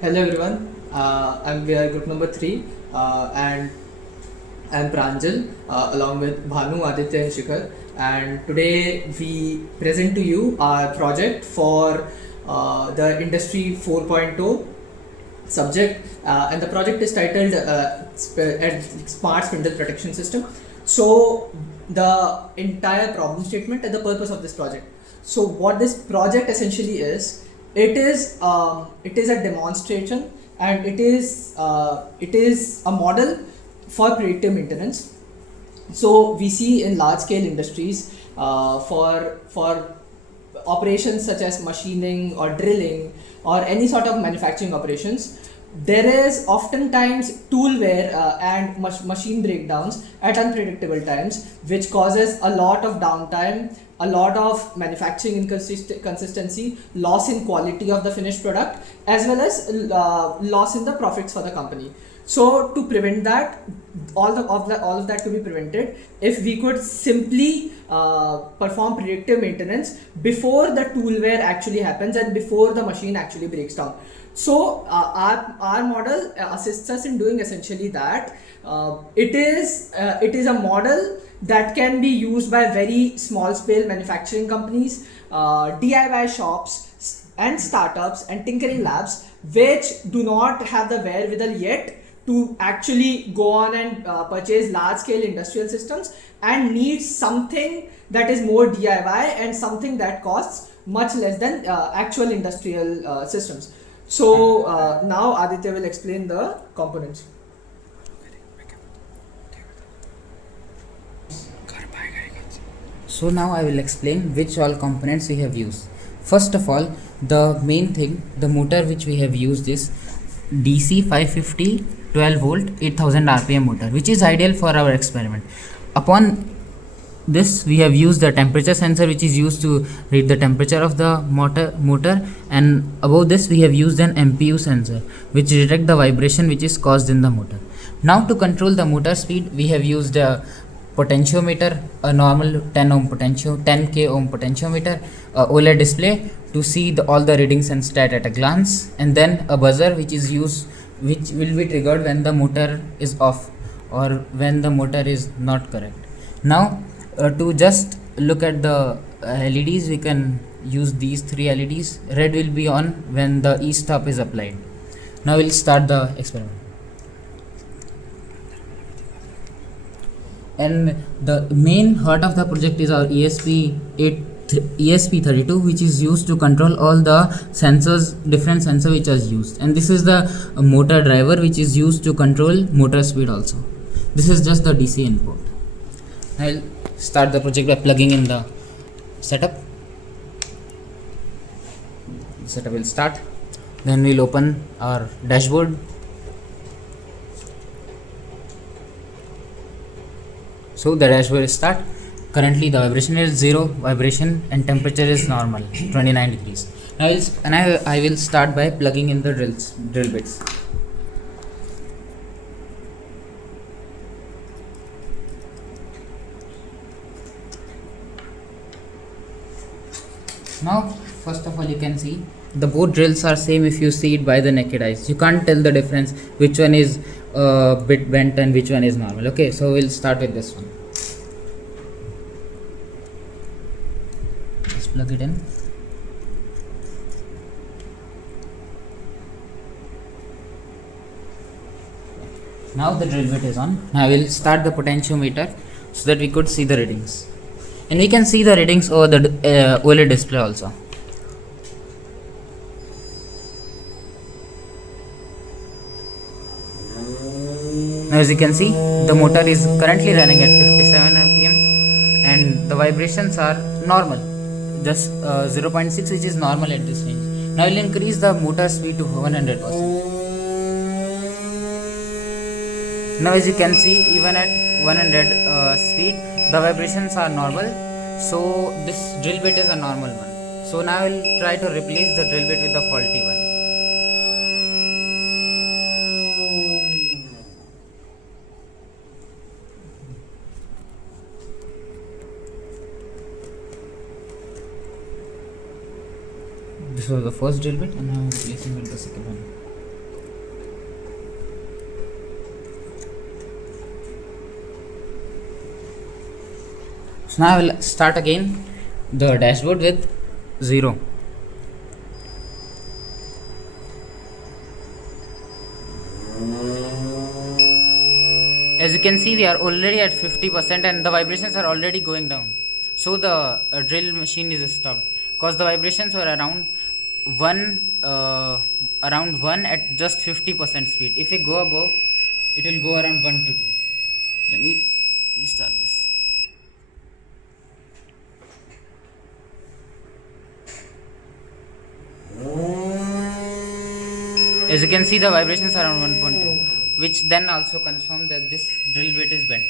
Hello everyone, we are group number 3 and I'm Pranjal along with Bhanu, Aditya and Shikhar, and today we present to you our project for the Industry 4.0 subject, and the project is titled Smart Spindle Protection System. So the entire problem statement and the purpose of this project. So what this project essentially is, it is a demonstration, and it is a model for predictive maintenance. So we see in large scale industries, for operations such as machining or drilling or any sort of manufacturing operations, there is oftentimes tool wear and machine breakdowns at unpredictable times, which causes a lot of downtime, a lot of manufacturing inconsistency, loss in quality of the finished product, as well as loss in the profits for the company. So to prevent that, all of that to be prevented, if we could simply perform predictive maintenance before the tool wear actually happens and before the machine actually breaks down. So our model assists us in doing essentially that. It is a model that can be used by very small scale manufacturing companies, DIY shops and startups and tinkering labs, which do not have the wherewithal yet to actually go on and purchase large scale industrial systems, and need something that is more DIY and something that costs much less than actual industrial systems. So now Aditya will explain the components. So now I will explain which all components we have used. First of all, the main thing, the motor which we have used is DC 550 12 volt 8000 rpm motor, which is ideal for our experiment. Upon this we have used the temperature sensor, which is used to read the temperature of the motor, and above this we have used an MPU sensor which detect the vibration which is caused in the motor. Now to control the motor speed, we have used a potentiometer, a normal 10k ohm potentiometer, a OLED display to see all the readings and stat at a glance, and then a buzzer which will be triggered when the motor is off or when the motor is not correct. Now to just look at the LEDs, we can use these 3 LEDs. Red will be on when the e-stop is applied. Now we'll start the experiment. And the main heart of the project is our ESP32, which is used to control all the sensors, different sensor which is used, and this is the motor driver which is used to control motor speed also. This is just the DC input. I'll start the project by plugging in the setup. The setup will start. Then we'll open our dashboard. So the dashboard is start. Currently the vibration is 0 vibration and temperature is normal 29 degrees. Now I will start by plugging in the drill bits. Now first of all, you can see the both drills are same if you see it by the naked eyes. You can't tell the difference which one is bit bent and which one is normal. Okay, so we'll start with this one. Just plug it in. Now the drill bit is on. Now I will start the potentiometer so that we could see the readings, and we can see the readings over the OLED display also. Now as you can see, the motor is currently running at 57 rpm and the vibrations are normal, just 0.6, which is normal at this range. Now I will increase the motor speed to 100%. Now as you can see, even at 100 speed, the vibrations are normal. So this drill bit is a normal one. So now I will try to replace the drill bit with the faulty one. This was the first drill bit, and now I am replacing with the second one. So now I will start again the dashboard with 0. As you can see, we are already at 50% and the vibrations are already going down. So the drill machine is stopped because the vibrations were around 1 at just 50% speed. If we go above, it will go around 1 to 2. Let me restart this. As you can see, the vibrations are around 1.2, which then also confirm that this drill bit is bent.